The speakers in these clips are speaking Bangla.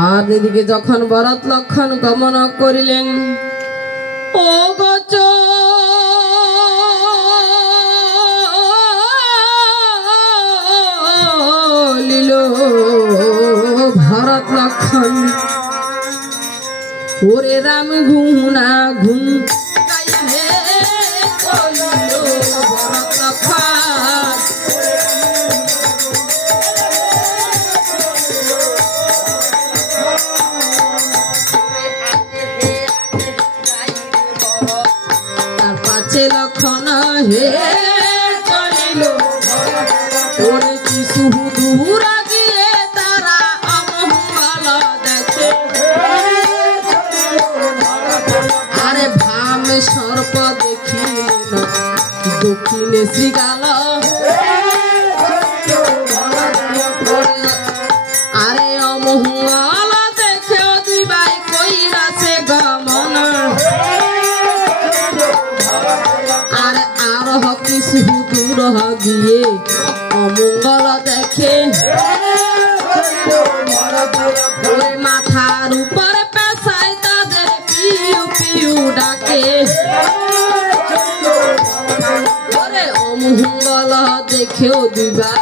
আর এদিকে যখন ভরত লক্ষণ গমন করিলেন, ও গোচ ভরত লক্ষণ, ওরে রাম ঘুনা ঘুম ভরত লক্ষণ। তার পাছে লক্ষণ হে চলিল, ওরে কিছু দূর গিয়ে তারা অমঙ্গল দেখে। আরে ভাম সর্প দেখিলেন দক্ষিণে শ্রীগাল, আরে অমঙ্গল দেখে দুই ভাই কইরাছে গমন। আরে আরহ কিছু দূর গিয়ে অমঙ্গল দেখে, মাথার উপরে পেশায় তাদের পিউ পিউ ডাকে। ওরে অমঙ্গল দেখেও দুইবার,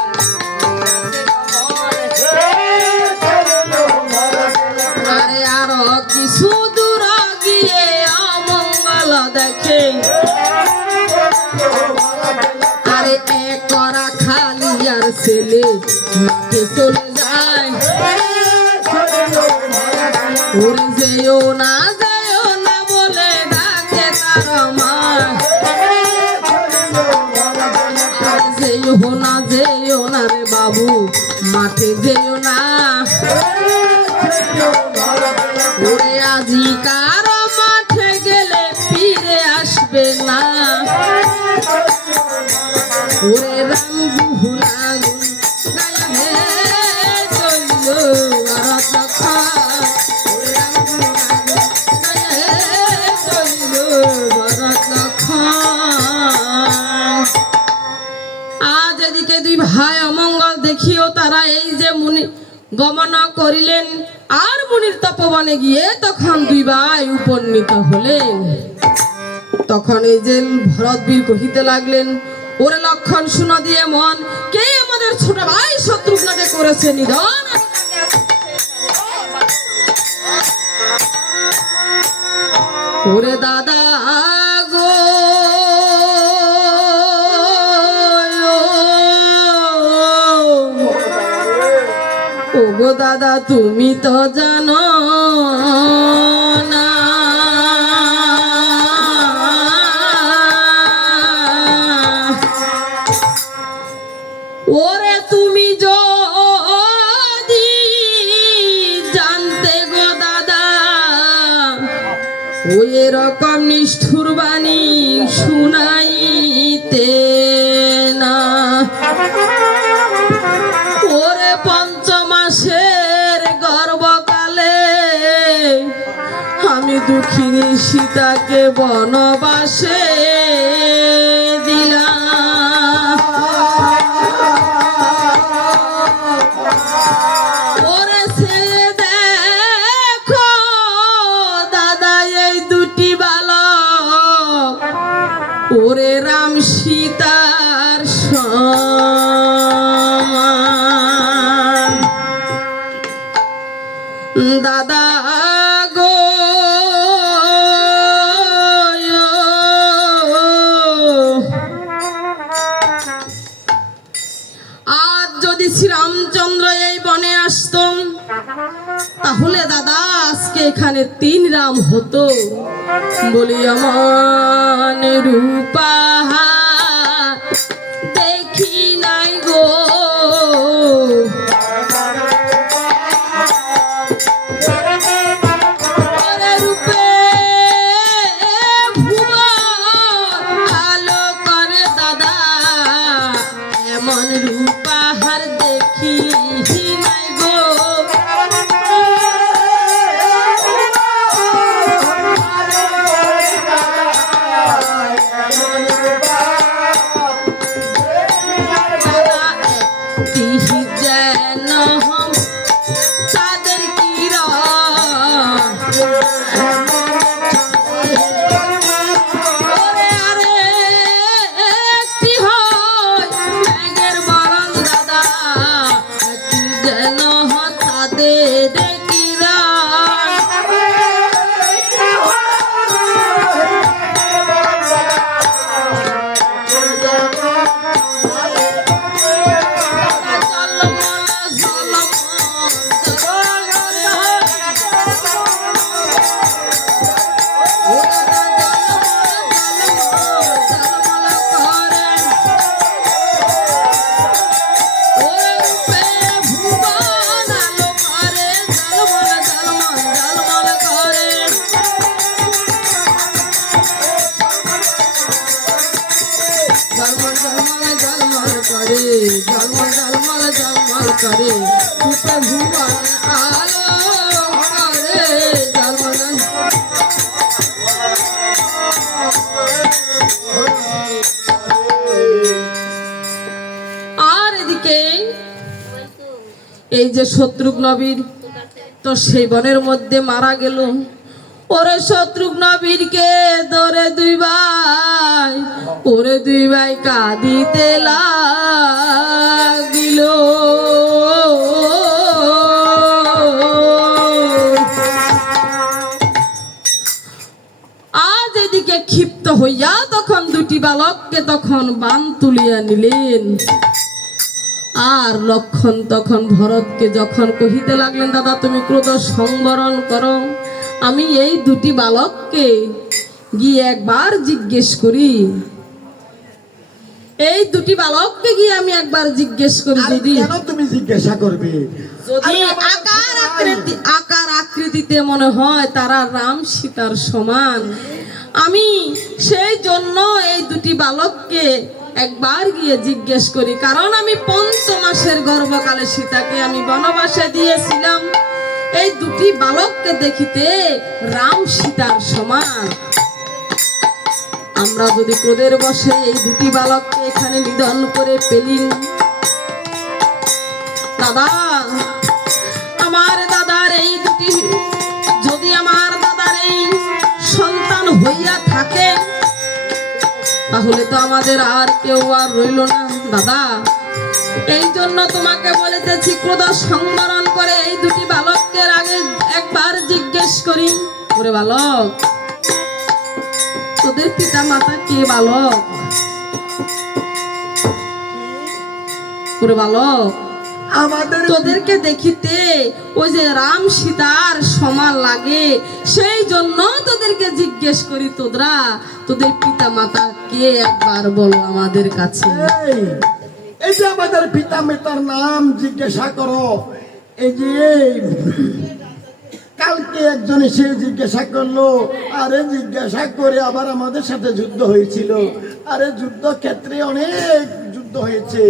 আরে আরো কিছু দূর গিয়ে অমঙ্গল দেখে। আরে করা খালি আর ছেলে মাঠে চলে যায়, ওরে যেও না বলে ডাকে তার মা। যেও না রে বাবু মাঠে যেও না, ওরে আজি কারো মাঠে গেলে ফিরে আসবে না। ওরে রাম ভুলাগুন গায়ে চলল ভরত লক্ষণ, ওরে রাম ভুলাগুন গায়ে চলল ভরত লক্ষণ। আজ এদিকে দুই ভাই অমঙ্গল দেখিও তারা এই যে মুনি গমন করিলেন, আর মুনির তপবনে গিয়ে তখন দুই ভাই উপনীত হলেন। তখন এই যে ভরতবীর কহিতে লাগলেন, ওরে লক্ষণ শুনো দিয়ে মন, কে আমাদের ছোট ভাই শত্রুঘ্নকে করেছে নিধন। ওরে দাদা গো, ও গো দাদা তুমি তো জানো না, ওরে তুমি যদি জানতে গো দাদা, ওই এরকম নিষ্ঠুর বাণী শুনাইতে না। ওরে পঞ্চমাসের গর্ভকালে আমি দুঃখিনী সীতাকে বনবাসে দিলাম। ওরে সে দেখো দাদা এই দুটি বালক, ওরে রাম সীতার সমান। দাদা গো আজ যদি শ্রীরামচন্দ্র এই বনে আসতেন, তাহলে দাদা আজকে এখানে 3 রাম হতো। বলি অমন রূপা দেখি নাই গো, রূপে ভুবন আলো করে দাদা, এমন রূপাহার দেখি নাই গো। দেখিরা করে রূপে ভুবন আলো করে জলমল আর এদিকে এই যে শত্রুঘ্ন বীর তো সেই বনের মধ্যে মারা গেল। ওরে শত্রুঘ্ন বীরকে ধরে দুই ভাই, ওরে দুই ভাই কাঁদিতে লাগিল। আজ এদিকে ক্ষিপ্ত হইয়া তখন দুটি বালককে তখন বান তুলিয়া নিলেন। আর লক্ষণ তখন ভরতকে যখন কহিতে লাগলেন, দাদা তুমি ক্রোধ সংবরণ করো, আমি এই দুটি বালককে গিয়ে একবার জিজ্ঞেস করি, এই দুটি বালককে গিয়ে আমি একবার জিজ্ঞেস করি। যদি কেন তুমি জিজ্ঞাসা করবে? যদি আকার আকৃতিতে মনে হয় তারা রাম সীতার সমান, আমি সেই জন্য এই দুটি বালককে একবার গিয়ে জিজ্ঞেস করি। কারণ আমি 5 মাসের গর্ভকালে সীতাকে আমি বনবাসে দিয়েছিলাম। এই দুটি বালককে দেখিতে রাম সীতার সমান। আমরা যদি ক্রোধের বশে এই দুটি বালককে এখানে নিধন করে পেলিম, দাদা আমার দাদার এই দুটি যদি আমার দাদার এই সন্তান হইয়া থাকে, তাহলে তো আমাদের আর কেউ আর রইল না। দাদা এই জন্য তোমাকে বলিতেছি, ক্রোধ সংবরণ করে এই দুটি বালককে আগে একবার জিজ্ঞেস করি। ওরে বালক, তোদের পিতা মাতা কে? বালক ওরে বালক, আমাদের তোদেরকে দেখিতে ওই যে রাম সীতার সমান লাগে, সেই জন্য তোদেরকে জিজ্ঞেস করি, তোদের পিতা মাতা কে একবার বলো আমাদের কাছে। এই যে আমাদের পিতা মাতার নাম জিজ্ঞাসা করো। এই যে কালকে একজন এসে জিজ্ঞাসা করলো, আরে জিজ্ঞাসা করে আবার আমাদের সাথে যুদ্ধ হয়েছিল। আরে যুদ্ধ ক্ষেত্রে অনেক যুদ্ধ হয়েছে,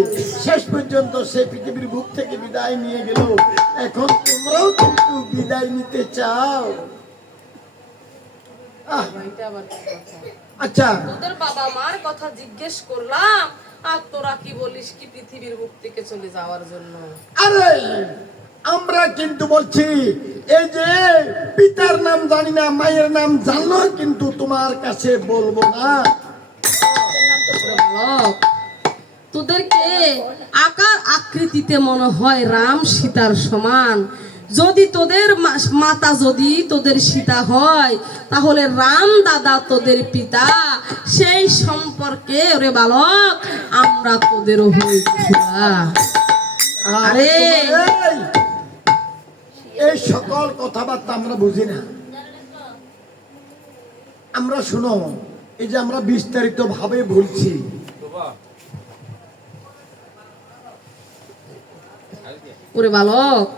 শেষ পর্যন্ত সে পৃথিবীর বুক থেকে বিদায় নিয়ে গেল। এখন তোমরাও কিন্তু বিদায় নিতে চাও? আচ্ছা, তোদের বাবা মার কথা জিজ্ঞেস করলাম, আর তোরা কি বলিস কি পৃথিবীর বুক থেকে চলে যাওয়ার জন্য? আরে আমরা কিন্তু বলছি, এই যে পিতার নাম জানি না, মায়ের নাম জানলো, কিন্তু তোমার কাছে বলবো না। তোদেরকে আকার আকৃতিতে মনে হয় রাম সীতার সমান। যদি তোদের মাতা যদি তোদের সীতা হয়, তাহলে রাম দাদা তোদের পিতা, সেই সম্পর্কে ওরে বালক আমরা তোদেরও হই। আরে এই সকল কথাবার্তা আমরা বুঝি না। আমরা শুনো, এই যে আমরা বিস্তারিত ভাবে বলছি, ওরে বালক